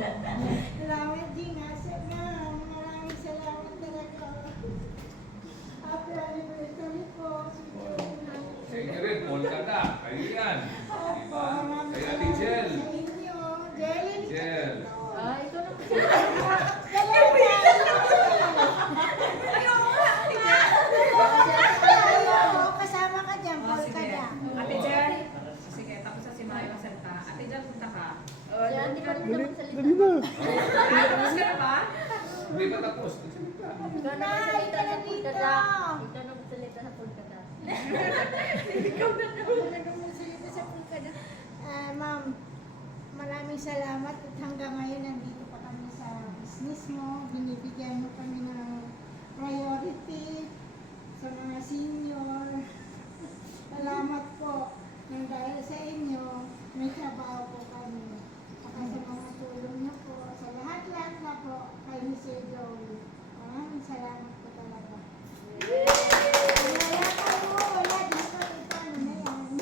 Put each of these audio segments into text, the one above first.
Salamat din nga sa ma'am. Maraming salamat talaga. Happy anniversary po. Sa inyo rin, Polkata. Kayo yan. Diba? Kay Ate Jel. Sa inyo. Jel. Jel. Ito na po. Kasama ka dyan, Paul ka Sige. dyan. Ate Jen. Sige, tapos sa si Mayo magsalita. Ate Jen, punta ka. Yan, hindi ka rin naman salita. Ay, tapos ka na ba? Hindi pa tapos. Nagsalita. Ikaw na magsalita sa pulkada. Ikaw na magsalita sa pulkada. Ma'am, maraming salamat at hanggang ngayon nandito pa kami sa business mo. Binibigyan mo kami ng priority sa mga senior. Salamat po. Nang dahil sa inyo, may trabaho po kami. Saka sa mga tulong niyo po, sa lahat-lahat na po kay Mr. Joey. Maraming salamat po talaga. Wala kayo, wala dito, ito ano na yan.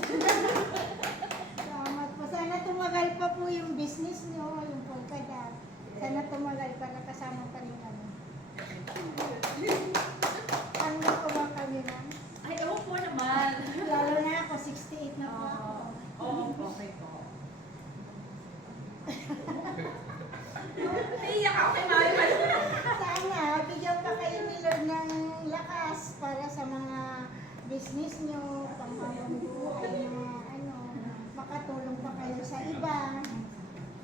Salamat po. Sana tumagal pa po yung business niyo, yung Polkada. Sana tumagal pa, nakasama pa rin kami. Hanggang ko ba kami na? Ay, ewan po naman. Lalo na ako, 68 na po ako. Oo, okay po. Iiyak ako kay Mayo. Sana, bigyan pa kayo ni Lord ng lakas para sa mga business nyo, pangmabuhay na ano, makatulong pa kayo sa iba.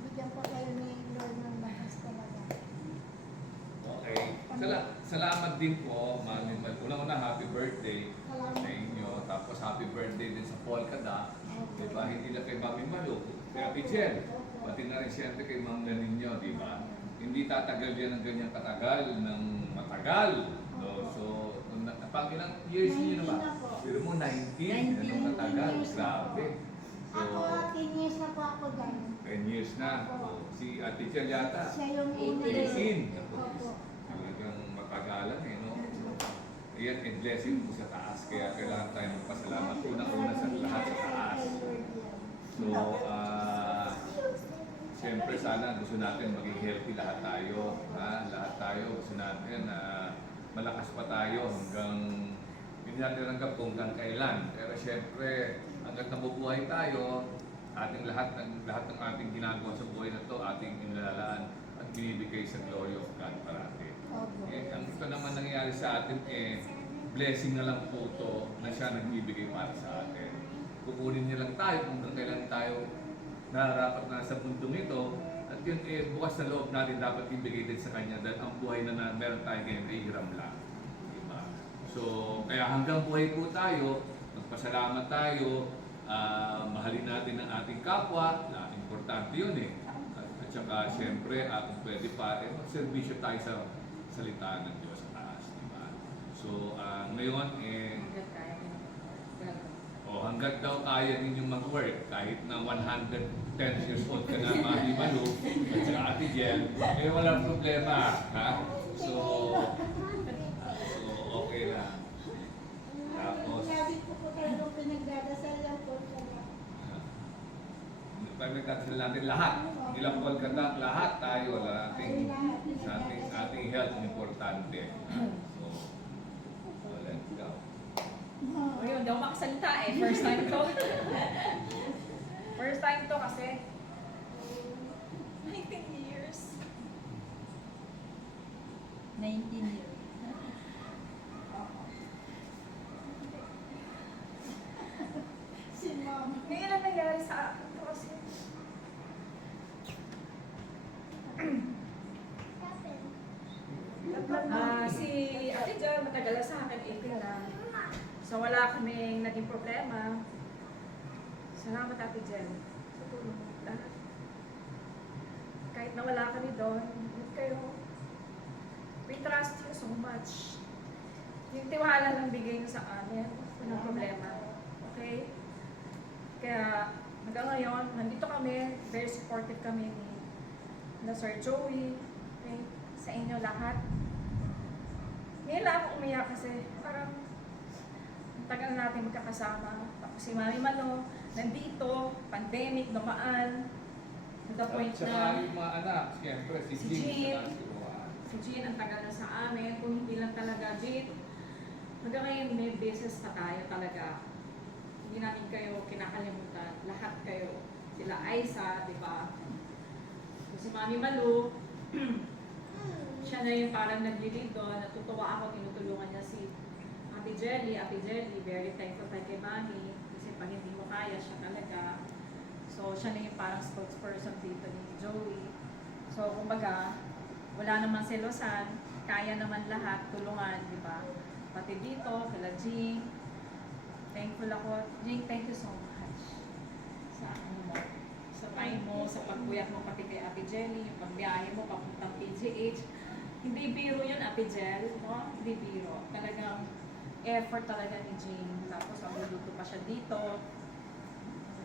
Bigyan pa kayo ni Lord ng lakas talaga. Okay. Salamat din po, Ma'am. Unang-una, happy birthday sa inyo. Tapos happy birthday din sa Polkada. Diba? Hindi lang kay Mami Malu. Kay Ate Jel. Pati na rin siyempre kay Ma'am Laninyo, di ba? Hindi tatagal yan ng ganyang katagal, ng matagal. No? So, pang ilang years niyo na ba? 19 na po. Pero mo, 19. Anong katagal? Grabe. So, Ako, 10 years na po ako dyan. 10 years na. Si Ate Jel yata. Siya yung una. 18. Opo. Talagang matagalan eh, no? Iyan, and blessing po sa taas. Kaya kailangan tayo magpasalamat. Unang-una sa lahat sa taas. So, siyempre sana gusto natin maging healthy lahat tayo. Ha? Lahat tayo gusto natin na malakas pa tayo hanggang hindi natin ranggap kung hanggang kailan. Pero siyempre, hanggang nabubuhay tayo, ating lahat ng ating ginagawa sa buhay na to, ating inalalaan at binibigay sa glory of God parati. Eh, ang ito naman nangyayari sa atin blessing na lang po ito na siya nagbibigay para sa atin. Kukunin niya lang tayo kung hanggang kailan tayo nararapat na sa mundong ito, at yun bukas na loob natin dapat ibigay din sa Kanya dahil ang buhay na meron tayo ngayon ay hiram lang. Diba? So, kaya hanggang buhay po tayo, magpasalamat tayo, mahalin natin ang ating kapwa, importante yun eh. At saka siyempre, kung pwede pa, magservisyo tayo sa salita ng Diyos sa taas. Diba? So, ngayon, hanggat daw kaya ninyong mag-work, kahit na 110 years old ka na, Mami Malu, at saka Ate Jel, walang problema. Ha? So, okay na. Tapos, Lagi po po tayo pinagdadasal lang po talaga. pagkakasal natin lahat, ilang Polkada, lahat tayo, ating health importante. So, let's go. O yun, daw makasalita eh. First time to. First time to kasi. 19 years. 19 years. Si Mom. May ilan nangyari sa akin to kasi. Si Ate Jan, matagal na sa akin, 18 na. So wala kaming naging problema. Salamat Ate Jen. Sa tulong mo. Lahat. Kahit na wala kami doon, ingat kayo. We trust you so much. Yung tiwala lang bigay niyo sa amin, walang problema. Okay? Kaya hanggang ngayon, nandito kami, very supportive kami ni Sir Joey, okay? Sa inyo lahat. Ngayon lang ako umiyak kasi parang ang tagal na natin magkakasama. Tapos si Mami Malo, nandito, pandemic, dumaan. To the point At saka na yung mga anak, siyempre, si Si Jing, Jing. saka si Roan. si Jean ang tagal na sa amin. Kung hindi lang talaga, Jean, hanggang ngayon may business pa tayo talaga. Hindi namin kayo kinakalimutan. Lahat kayo. Sila Aiza, di ba? Si Mami Malu, siya na yung parang naglilid doon. Natutuwa ako, tinutulungan niya si Ate Jelly. Ate Jelly, very thankful tayo kay Mami. Kasi pag hindi mo kaya, siya talaga. So, siya na yung parang spokesperson dito ni Joey. So, kumbaga, wala naman selosan, kaya naman lahat, tulungan, di ba? Pati dito, kila Jing. Thankful ako. Jing, thank you so much sa ano mo, sa time mo, sa pagbuyak mo pati kay Ate Jelly, yung pagbiyahe mo papuntang PGH. Hindi biro yun, Ate Jel, no? Hindi biro. Talagang effort talaga ni Jing. Tapos ang luluto pa siya dito.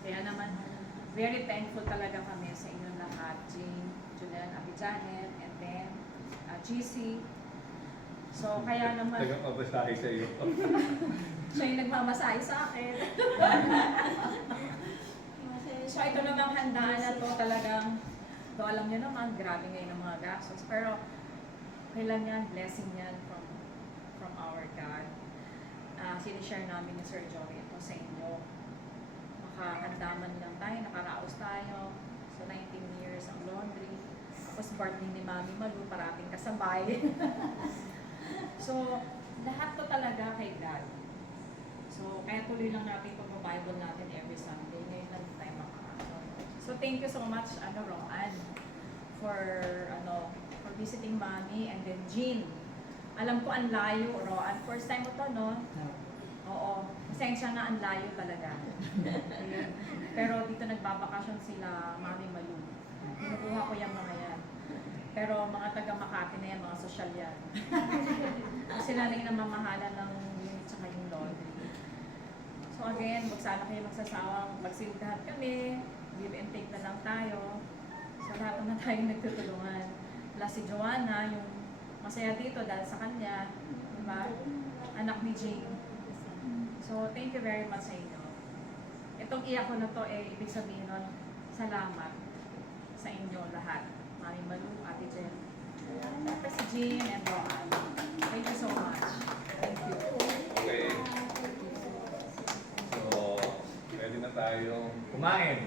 Kaya naman, very thankful talaga kami sa inyong lahat, Jing, Julian, Ate Janet, and then GC. So, kaya naman, Nagpapasahe sa iyo. siya yung nagmamasahe sa akin. So, ito namang handaan na to talagang, to alam niyo naman, grabe ngayon ang mga gastos. Pero, kailan yan, blessing yan from our God. Sinishare namin ni Sir Joey ito sa inyo. Makakandaman lang tayo, nakaraos tayo. So, 19 years ang laundry. Tapos birthday ni Mami Malu, parating kasabay. So, lahat to talaga kay God. So, kaya tuloy lang natin pag-Bible natin every Sunday. Ngayon lang tayo makakaano. So, thank you so much, Roan, for visiting Mami, and then Jean. Alam ko ang layo, Roan. First time mo to, no? Oo. Pasensya na, ang layo talaga. Ayun. Pero dito nagbabakasyon sila Mami Malu. Kinukuha ko yung mga yan. Pero mga taga Makati na yan, mga sosyal yan. Sila na yung namamahalan ng unit tsaka yung laundry. So again, wag sana kayo magsasawang magsildahan kami. Give and take na lang tayo. So lahat na tayong nagtutulungan. Plus si Joanna, yung masaya dito dahil sa kanya. Diba? Anak ni Jing. So thank you very much sa inyo. Itong iyak ko na to, ibig sabihin nun, salamat sa inyo lahat. Mami Malu, Ate Jen. Tapos si Jean and Roan. Thank you so much. Thank you. Okay. So, pwede na tayong kumain.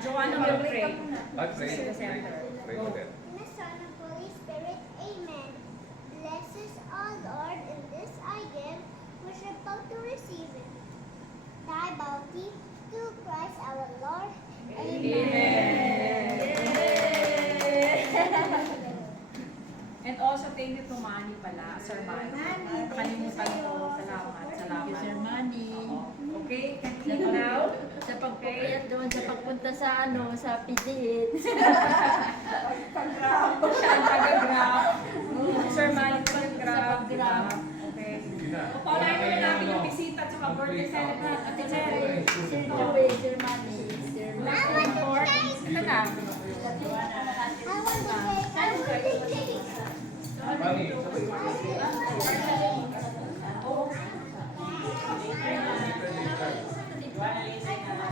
Joanna will pray. Pray. Sa center. Pray Go. ulit. In the Son of Holy Spirit, Amen. Bless us, all Lord, and this I give, which are about to receive it. Thy bounty, through Christ our Lord. And also, thank you to Manny pala, Sir Manny. Nakalimutan ko. Salamat. Salamat. Sir Manny. Oo. Okay, continue now. Sa pagpapayat doon, sa pagpunta sa sa PGH. Siya ang taga-graph. Sir Manny, pag-graph. pag-graph. Okay. Sige na. Paunahin mo na natin yung bisita at saka birthday celebrant. Ate Cherry. Sir Joey, Sir Manny, Sir Last Manny. one more. Ito na. I want to take, I want to take. Mami, sabay.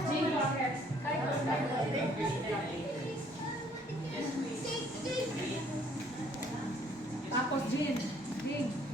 Jean Walker. Tapos Jean. Jean.